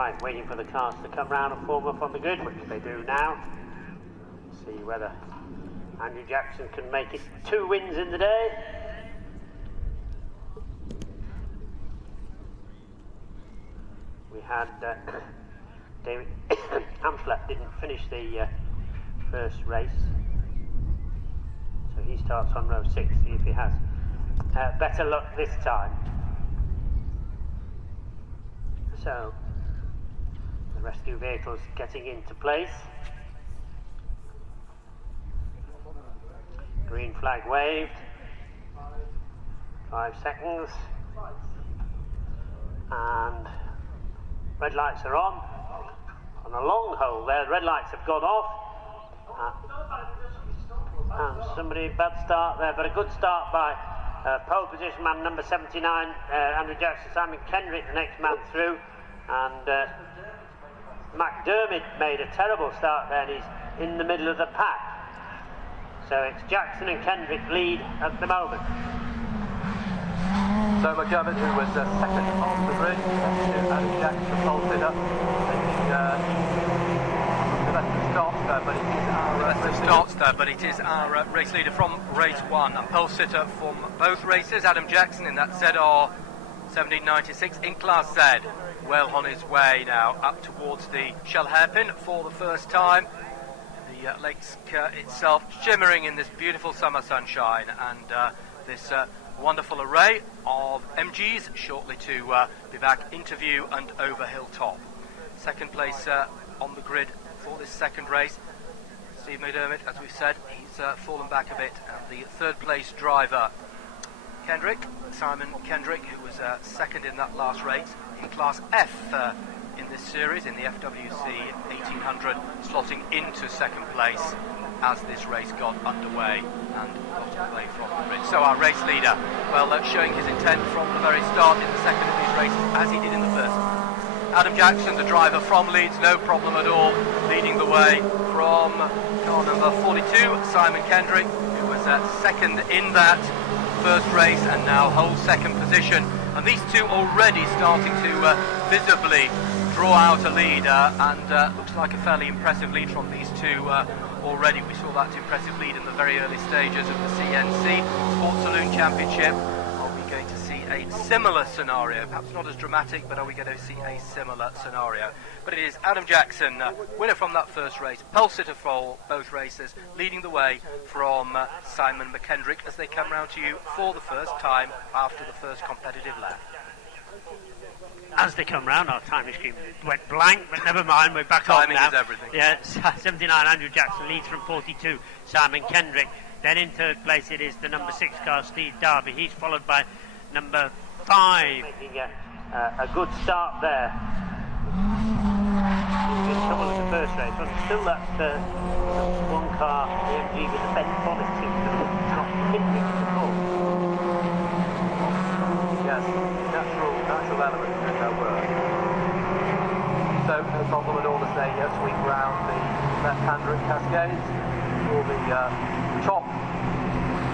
Right, waiting for the cars to come round and form up on the grid, which they do now. See whether Andrew Jackson can make it 2 wins in the day. We had David Amflet didn't finish the first race, so he starts on row 6, see if he has better luck this time. So the rescue vehicle's getting into place. Green flag waved. 5 seconds. And red lights are on. On a long hole there, the red lights have gone off. And somebody, bad start there, but a good start by pole position man number 79, Andrew Jackson. Simon Kendrick, the next man through. And McDermott made a terrible start there, and he's in the middle of the pack. So it's Jackson and Kendrick lead at the moment. So McDermott, who was second on the grid, to Andrew Jackson, the pole sitter, but it is our race leader from race 1, and pole sitter from both races, Adam Jackson in that ZR 1796 in Class Z. Well on his way now up towards the Shell hairpin for the first time. The lake itself shimmering in this beautiful summer sunshine, and this wonderful array of MGs shortly to be back into view and over hilltop. Second place on the grid for this second race, Steve McDermott, as we've said, he's fallen back a bit, and the third place driver, Kendrick, Simon Kendrick, who was second in that last race in Class F in this series, in the FWC 1800, slotting into second place as this race got underway and got away from the grid. So our race leader, well, showing his intent from the very start in the second of these races, as he did in the first. Adam Jackson, the driver from Leeds, no problem at all, leading the way from car number 42, Simon Kendrick, who was second in that first race and now holds second position. And these two already starting to visibly draw out a lead, and looks like a fairly impressive lead from these two already. We saw that impressive lead in the very early stages of the CNC Sports Saloon Championship. Are we going to see a similar scenario? Perhaps not as dramatic, but are we going to see a similar scenario? But it is Adam Jackson, winner from that first race, pole sitter for both races, leading the way from Simon McKendrick as they come round to you for the first time after the first competitive lap. As they come round, our timing screen went blank, but never mind, we're back on now. Timing is everything. Yeah, 79, Andrew Jackson leads from 42, Simon Kendrick. Then in third place it is the number 6 car, Steve Darby. He's followed by number 5. Making a good start there. He was in trouble in the first race, but still that one car, the MG with the bent bonnet seems to not hindering at all. Yes, natural element in their work. So no problem at all as they sweep round the left-hand route cascades for the top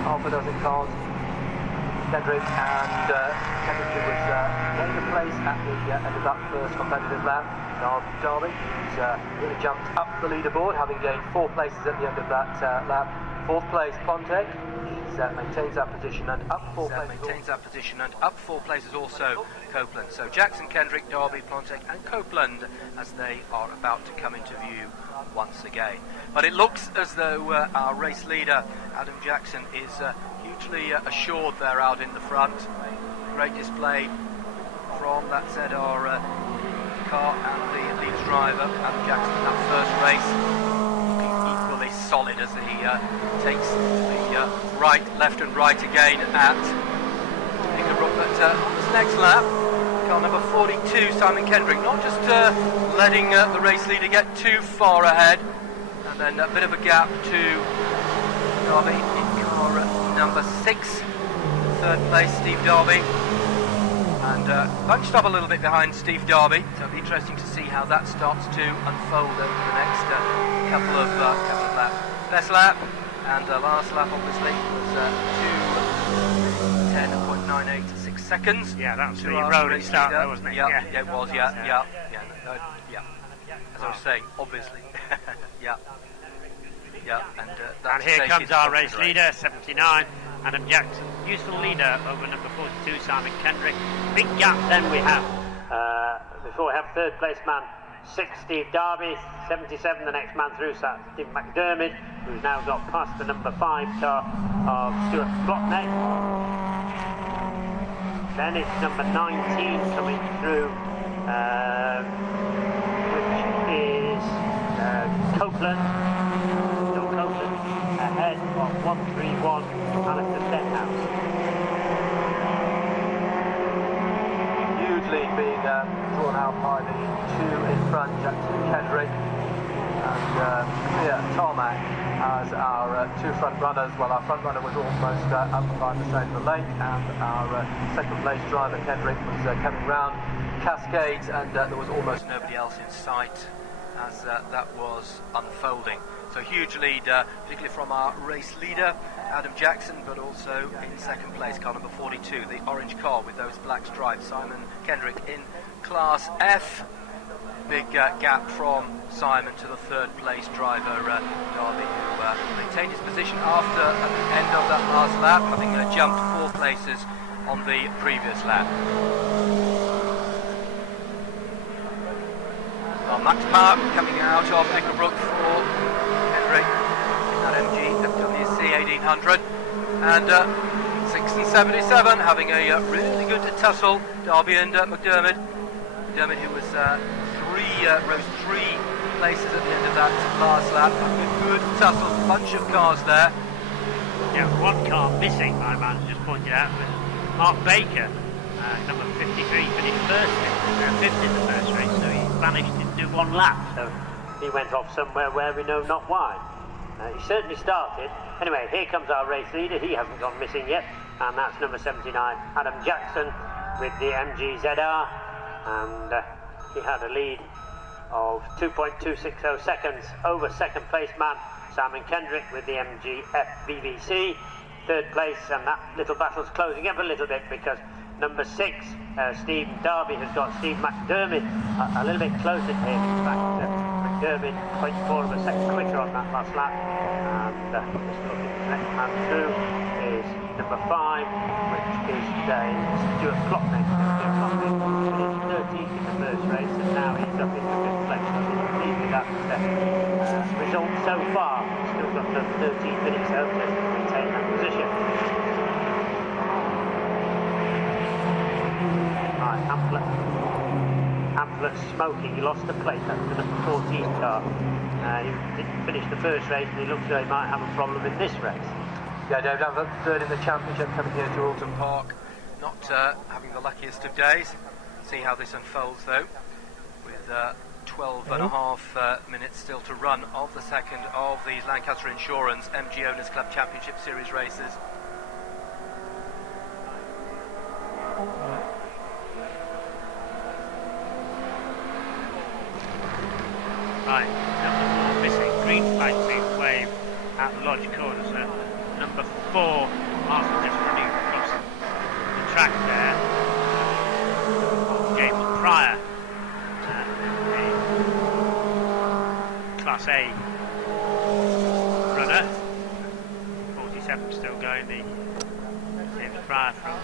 half a dozen cars. Kendrick and Kendrick, who was in the place at the end of that first competitive lap. Darby, who's really jumped up the leaderboard, having gained 4 places at the end of that lap. 4th place, Pontek. Maintains that position, and up 4 places also Copeland. So Jackson, Kendrick, Darby, Plontek and Copeland as they are about to come into view once again. But it looks as though our race leader Adam Jackson is hugely assured there out in the front. Great display from that ZR car and the Leeds driver Adam Jackson in that first race. Equally solid as he takes the right, left and right again at Nickerbrook. But on this next lap, car number 42, Simon Kendrick, not just letting the race leader get too far ahead, and then a bit of a gap to Darby in car number 6, 3rd place, Steve Darby. And bunched up a little bit behind Steve Darby, so it'll be interesting to see how that starts to unfold over the next couple of laps. Best lap and last lap obviously was 2:10.986 seconds. Yeah, that was the rolling start there, wasn't it? Yeah, it was. Yeah. Yeah, as I was saying, obviously. Yeah. Yeah, and here comes our race leader, 79, Adam Jackson. Useful leader over number 42, Simon Kendrick. Big gap then we have. Before we have third place man, 6, Steve Darby. 77, the next man through, Steve McDermott, who's now got past the number 5 car of Stuart Blockneck. Then it's number 19 coming through, which is Copeland. Ahead of 131 Alistair Stenhouse. Huge lead being drawn out by the 2 in front, Jackson and Kendrick, and clear tarmac as our 2 front runners. Well, our front runner was almost up by the side of the lake, and our second place driver Kendrick was coming round Cascades, and there was almost nobody else in sight as that was unfolding. So huge lead, particularly from our race leader, Adam Jackson, but also in second place, car number 42, the orange car with those black stripes, Simon Kendrick in Class F. Big gap from Simon to the third place driver, Darby, who maintained his position after at the end of that last lap, having jumped 4 places on the previous lap. Well, Max Park coming out of Nickelbrook for Kendrick in that MGOC 1800, and 6 and 77 having a really good tussle, Darby and McDermott. McDermott, who was rose 3 places at the end of that last lap, a good tussle, bunch of cars there. Yeah, 1 car missing, my man just pointed out, but Mark Baker, number 53, finished fifth in the first race, so he managed to do 1 lap, so he went off somewhere where we know not why. He certainly started. Anyway, here comes our race leader. He hasn't gone missing yet, and that's number 79, Adam Jackson, with the MGZR, and he had a lead of 2.260 seconds over second place man Simon Kendrick with the MGF BBC. Third place, and that little battle's closing up a little bit because number 6, Steve Darby, has got Steve McDermott a little bit closer to him. In fact, McDermott 0.4 of a second quicker on that last lap, and just looking at the next man through is number 5, which is Stuart Blockneck. Stuart Blockneck finished 13th in the first race, and now he's up into 5th place. So he's pleased with that result so far. Still got another 13 minutes out to retain that position. Ampler smoking, he lost the plate, that's the number 14 car. He didn't finish the first race, and he looks like he might have a problem in this race. Yeah, David Ampler, third in the championship, coming here to Oulton Park. Not having the luckiest of days. See how this unfolds though, with 12 and a half minutes still to run of the second of these Lancaster Insurance MG Owners Club Championship Series races. Right, number 4 missing, green flag being waved at Lodge Corner, so number 4, Martin just running across the track there. James Pryor, a Class A runner, 47 still going, the James Pryor from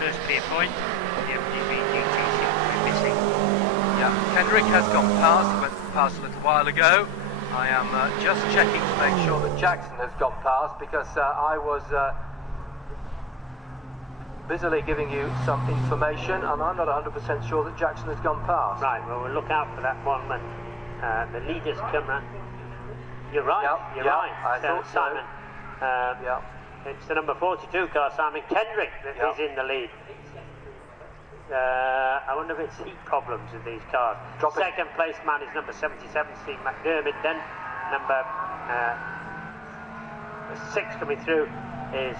First Pier Point, the MGB GT seems to be missing. Yeah, Kendrick has gone past, he went past a little while ago. I am just checking to make sure that Jackson has gone past, because I was busily giving you some information, and I'm not 100% sure that Jackson has gone past. Right, well, we'll look out for that one when the leaders come in. You're right, you're right, I thought Simon. So. It's the number 42 car, Simon Kendrick, that is in the lead. I wonder if it's heat problems with these cars. Second place man is number 77, Steve McDermott. Then number 6 coming through is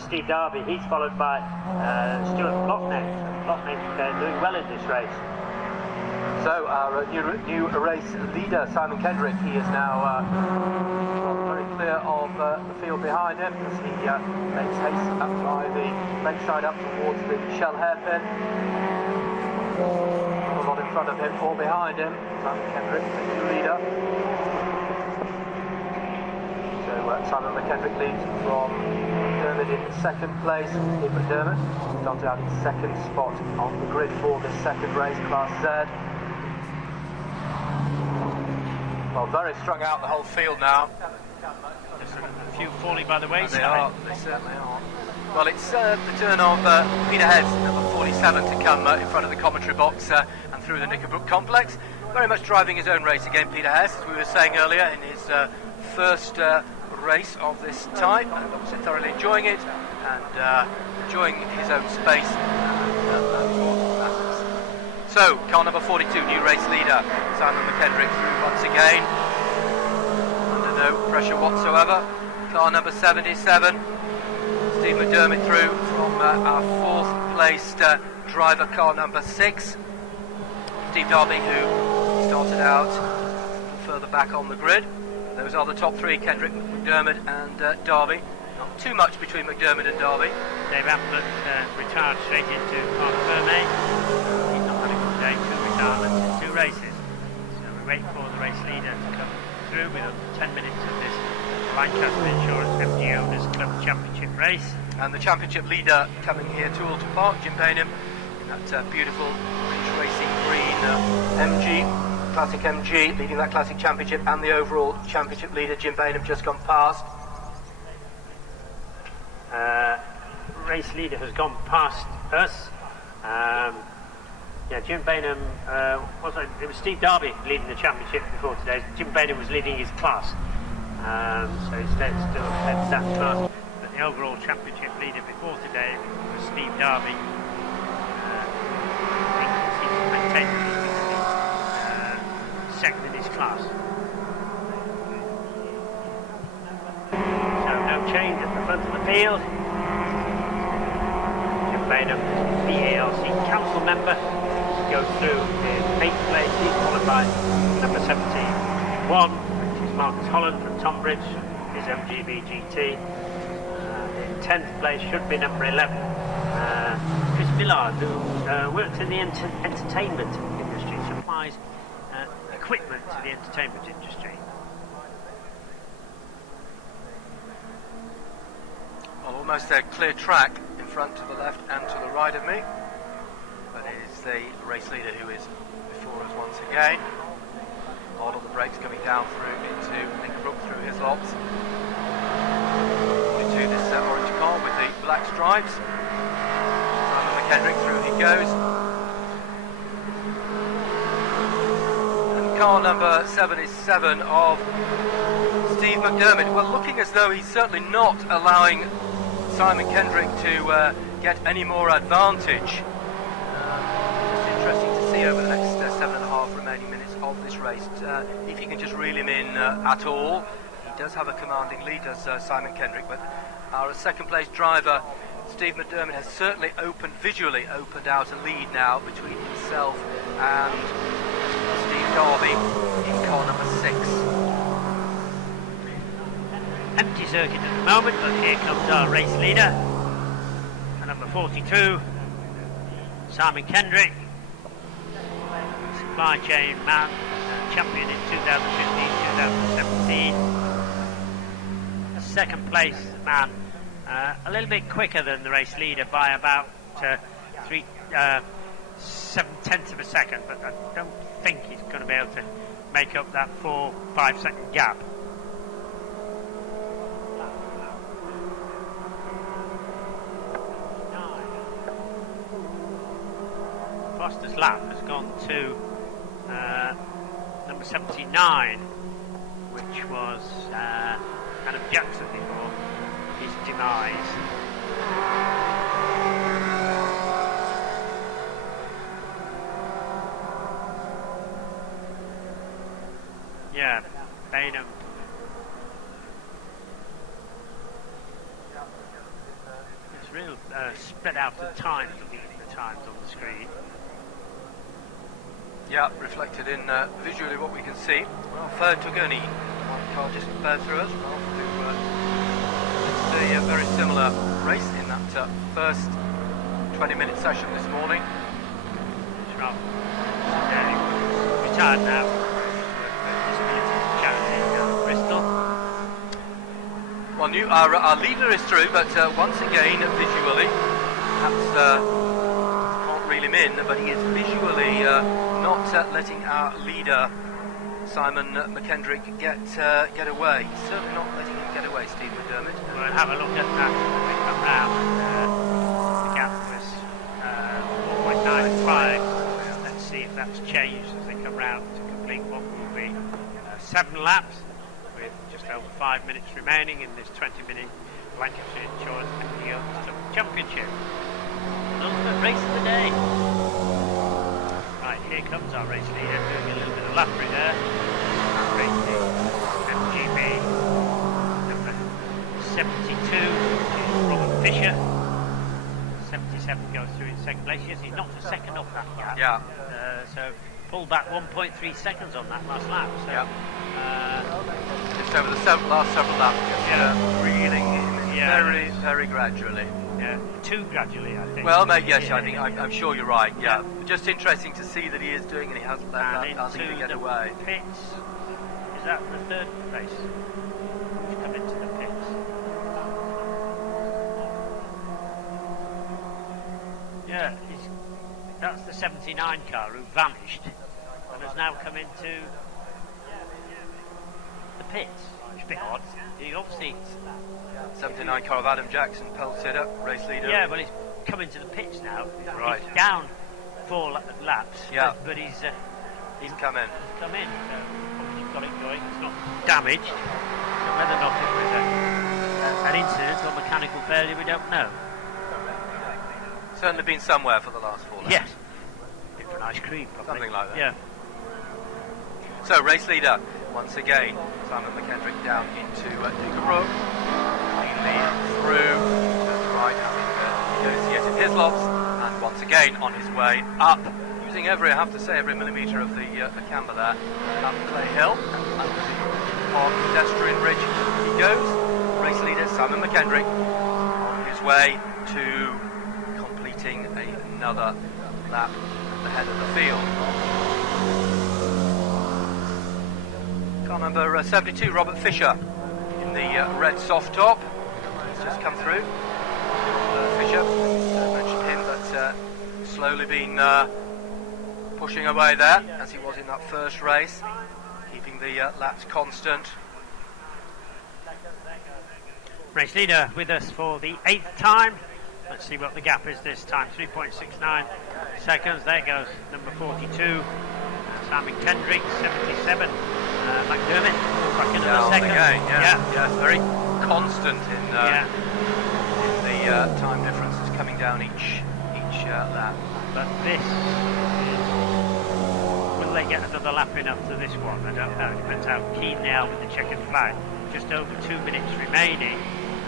Steve Darby. He's followed by Stuart Blockneck. Blockneck doing well in this race. So our new race leader, Simon Kendrick, he is now very clear of the field behind him, as he makes haste up by the lakeside up towards the Shell hairpin. front of him or behind him. Simon Kendrick, the new leader. So Simon McKendrick leads from McDermott in second place. Steve McDermott started out in second spot on the grid for this second race, Class Z. Well, very strung out the whole field now. Just a few falling by the wayside. They certainly are. Well, it's the turn of Peter Hess, number 47, to come in front of the commentary box and through the Knickerbrook complex. Very much driving his own race again, Peter Hess, as we were saying earlier, in his first race of this type, and obviously thoroughly enjoying it and enjoying his own space. So, car number 42, new race leader, Simon McKendrick through once again, under no pressure whatsoever. Car number 77, Steve McDermott through from our fourth placed driver, car number 6, Steve Darby, who started out further back on the grid. Those are the top three, Kendrick, McDermott and Darby. Not too much between McDermott and Darby. Dave Amplet retired straight into Mark Vermey. He's not had a good day, 2 retirements in 2 races. So we wait for the race leader to come through with 10 minutes of this Lancaster Insurance MG Owners Club Championship race. And the championship leader coming here to Oulton Park, Jim Bainham, in that beautiful Ridge Racing green MG, Classic MG, leading that Classic Championship, and the overall championship leader, Jim Bainham, just gone past. Race leader has gone past us. Yeah, Jim Bainham, it was Steve Darby leading the championship before today. Jim Bainham was leading his class. So he's still led that class. But the overall championship leader before today was Steve Darby. I think he's maintained second in his class. So no change at the front of the field. Jim Bainham, BARC council member, goes through in 8th place. He's followed by number 71, which is Marcus Holland from Tonbridge, his MGB GT. In 10th place should be number 11, Chris Millard, who works in the entertainment industry, supplies equipment to the entertainment industry. Well, almost a clear track in front to the left and to the right of me. That is the race leader who is before us once again. Hard on the brakes, coming down through into Knickerbrook through his lots. Into this orange car with the black stripes. Simon McKendrick, through he goes. Car number 77 of Steve McDermott. Well, looking as though he's certainly not allowing Simon Kendrick to get any more advantage. Just interesting to see over the next 7.5 remaining minutes of this race if he can just reel him in at all. He does have a commanding lead, as Simon Kendrick, but our second place driver Steve McDermott has certainly visually opened out a lead now between himself and Darby in car number 6. Empty circuit at the moment, but here comes our race leader, number 42, Simon Kendrick, supply chain man, champion in 2015-2017. A second place man, a little bit quicker than the race leader by about 7/10 of a second, but I don't think he's going to be able to make up that 4-5 second gap. Foster's lap has gone to number 79, which was Adam Jackson before his demise. Yeah, Bainham. It's real spread out the times, looking at the times on the screen. Yeah, reflected in visually what we can see. Well, third took only one car just third through us. It's a very similar race in that first 20-minute session this morning. It's time now. Bristol. Well, our leader is through, but once again, visually, perhaps can't reel him in, but he is visually not letting our leader, Simon McKendrick, get away. He's certainly not letting him get away, Steve McDermott. We'll have a look at that when we come round. The gap was 4.95. Let's see if that's changed as they come round to complete what will be 7 laps, with just over 5 minutes remaining in this 20-minute Lancashire Insurance MGOC Championship. The ultimate race of the day. Right, here comes our race leader doing a little bit of lappery there. Racing MGB number 72, which is Robert Fisher. 77 goes through in second place. Yes, he's knocked a second off that gap. Yeah. So pulled back 1.3 seconds on that last lap. So, yeah. Just over the last several laps, reeling in very, very gradually. Yeah, too gradually, I think. Well, mate, yes, I think I'm sure you're right. Yeah, just interesting to see that he is doing, and he hasn't let that get away. Pits. Is that the third place? He's come into the pits. Yeah, that's the 79 car who vanished and has now come into the pits. It's a bit odd. He obviously 79 car of Adam Jackson, pole sitter, race leader. Yeah, well, he's come into the pits now. Right. He's down 4 laps. Yeah. But he's come in. He's come in. So obviously got it going. It's not damaged. So whether or not it was an incident or mechanical failure, we don't know. Certainly been somewhere for the last 4 laps. Yes. Bit for an ice cream, probably. Something like that. Yeah. So, race leader, once again, Simon McKendrick down into Nickerbrook. He leads through to the right, having negotiated his lots, and once again on his way up, using every millimetre of the camber there, up Clay Hill, and on pedestrian bridge he goes. Race leader Simon McKendrick on his way to completing another lap at the head of the field. Car number 72, Robert Fisher, in the red soft top. He's just come through. Fisher, mentioned him, but slowly been pushing away there, as he was in that first race, keeping the laps constant. Race leader with us for the 8th time. Let's see what the gap is this time. 3.69 seconds. There goes number 42, Simon Kendrick, 77. McDermott back into the second. Again, yeah, very constant in the time differences coming down each lap. But this is, will they get another lap in after this one? I don't know. It depends how keen they are with the checkered flag. Just over 2 minutes remaining,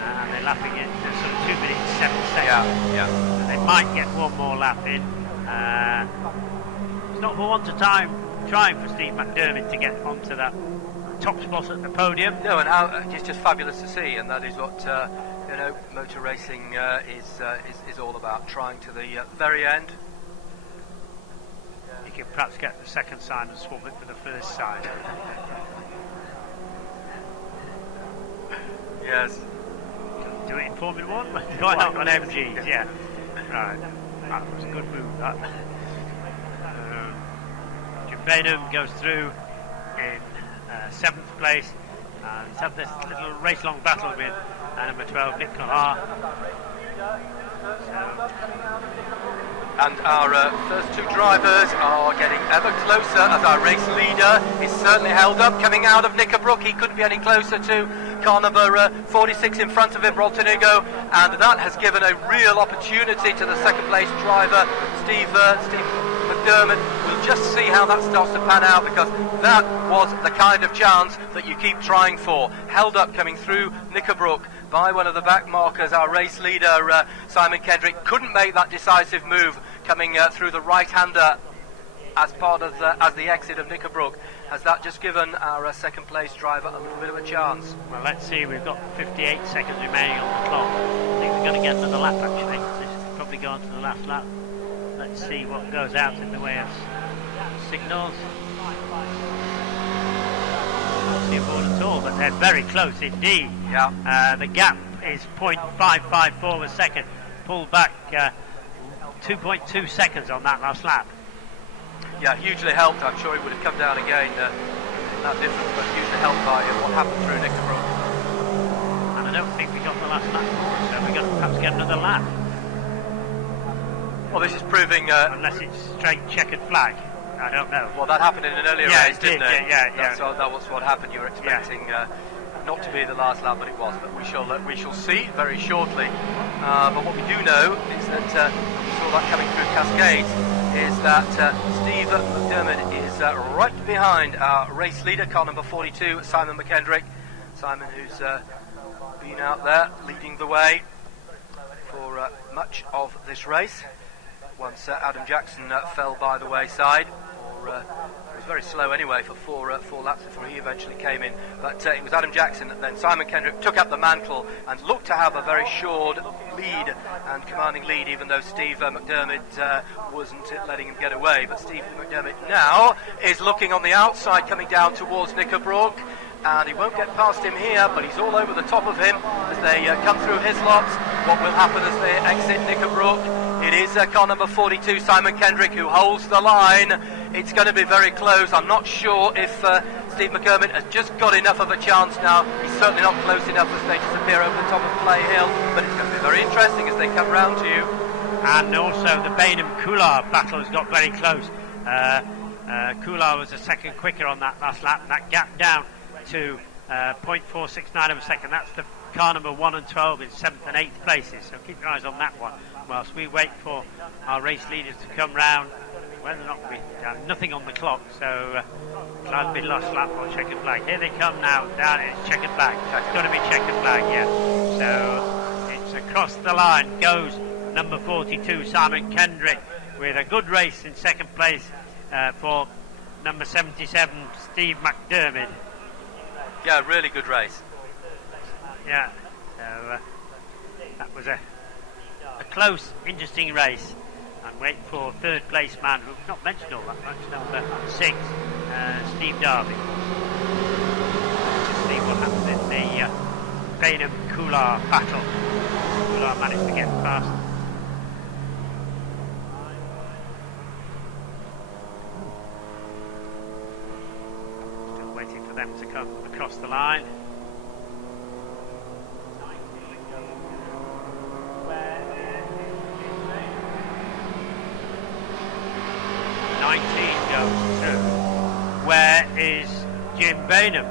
and they're lapping it to sort of 2 minutes 7 seconds. Yeah. So they might get one more lap in. It's not for want of time trying for Steve McDermott to get onto that top spot at the podium. No, and it's just fabulous to see, and that is what motor racing is all about. Trying to the very end. You can perhaps get the second sign and swap it for the first sign. Yes. Do it in Formula 1? Why not on MGs? Yeah. Right. That was a good move, that. Benham goes through in 7th place, and he's had this little race-long battle with number 12, Nick Kahar. And our first 2 drivers are getting ever closer, as our race leader is certainly held up. Coming out of Knickerbrook, he couldn't be any closer to car number 46 in front of him, Roltonigo, and that has given a real opportunity to the second place driver, Steve McDermott. We'll just see how that starts to pan out, because that was the kind of chance that you keep trying for. Held up coming through Knickerbrook by one of the back markers. Our race leader, Simon Kendrick, couldn't make that decisive move coming through the right-hander as part of the exit of Knickerbrook. Has that just given our second place driver a little bit of a chance? Well, let's see. We've got 58 seconds remaining on the clock. I think we're going to get another lap, actually. This is probably going to the last lap. Let's see what goes out in the way of signals. Not see a board at all, but they're very close indeed. Yeah. The gap is 0.554 of a second. Pulled back 2.2 seconds on that last lap. Yeah, hugely helped. I'm sure he would have come down again that difference, but hugely helped by what happened through Knickerbrook. And I don't think we got the last lap for it, so we've got to perhaps get another lap. Well, this is proving... unless it's straight checkered flag. I don't know. Well, that happened in an earlier race, didn't it? Yeah. So that was what happened. You were expecting not to be the last lap, but it was. But we shall see very shortly. But what we do know is that we saw that coming through Cascades, is that Steve McDermott is right behind our race leader, car number 42, Simon McKendrick. Simon, who's been out there leading the way for much of this race. Once Adam Jackson fell by the wayside, or it was very slow anyway for four laps before he eventually came in. But it was Adam Jackson, and then Simon Kendrick took up the mantle and looked to have a very assured lead and commanding lead, even though Steve McDermott wasn't letting him get away. But Steve McDermott now is looking on the outside, coming down towards Knickerbrook. And he won't get past him here, but he's all over the top of him as they come through his lots. What will happen as they exit Knickerbrook? It is car number 42, Simon Kendrick, who holds the line. It's going to be very close. I'm not sure if Steve McDermott has just got enough of a chance now. He's certainly not close enough as they disappear over the top of Play Hill, but it's going to be very interesting as they come round to you. And also the Bainham-Coular battle has got very close. Coular was a second quicker on that last lap, and that gap down to 0.469 of a second. That's the car number 1 and 12 in 7th and 8th places, so keep your eyes on that one whilst we wait for our race leaders to come round. Whether or not we have nothing on the clock, so I'll be lost lap or checkered flag. Here they come now, down it's checkered flag. It's going to be checkered flag, yeah. So it's across the line goes number 42, Simon Kendrick, with a good race in second place for number 77, Steve McDermott. Yeah, really good race. Yeah, so that was a close, interesting race. And wait for third place man, who's not mentioned all that much, number 6, Steve Darby. Let's see what happens in the Bainham-Coular battle. Coular managed to get past. Still waiting for them to come across the line. Goes through. Where is Jim Bainham?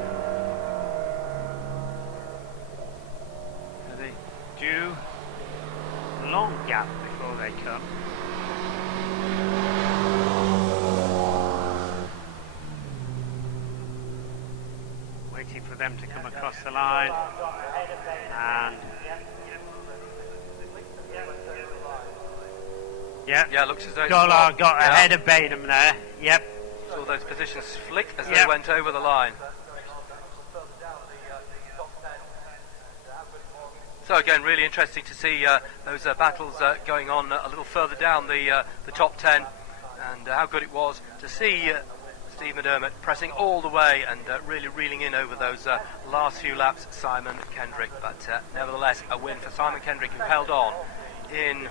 Are they due a long gap before they come? Waiting for them to come across the line, and yeah, looks as though Golar got ahead of Bainham there. Yep. Saw those positions flick as they went over the line. So again, really interesting to see those battles going on a little further down the top 10, and how good it was to see Steve McDermott pressing all the way and really reeling in over those last few laps, Simon Kendrick. But nevertheless, a win for Simon Kendrick, who held on in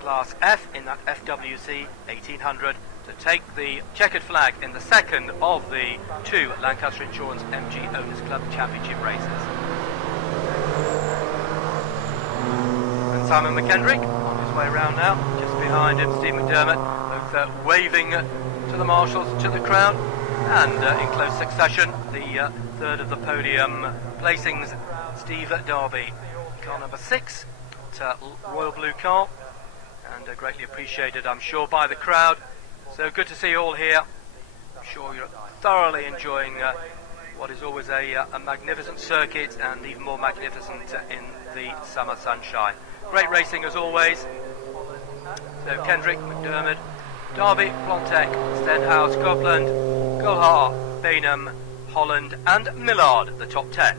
Class F in that FWC 1800 to take the checkered flag in the second of the 2 Lancaster Insurance MG Owners Club Championship races. And Simon McKendrick on his way around now, just behind him Steve McDermott, both waving to the marshals, to the crowd, and in close succession the third of the podium placings, Steve Darby, car number 6, Royal Blue car, and greatly appreciated, I'm sure, by the crowd. So good to see you all here. I'm sure you're thoroughly enjoying what is always a magnificent circuit, and even more magnificent in the summer sunshine. Great racing as always. So Kendrick, McDermott, Darby, Plontek, Stenhouse, Copland, Golhar, Bainham, Holland and Millard, the top 10.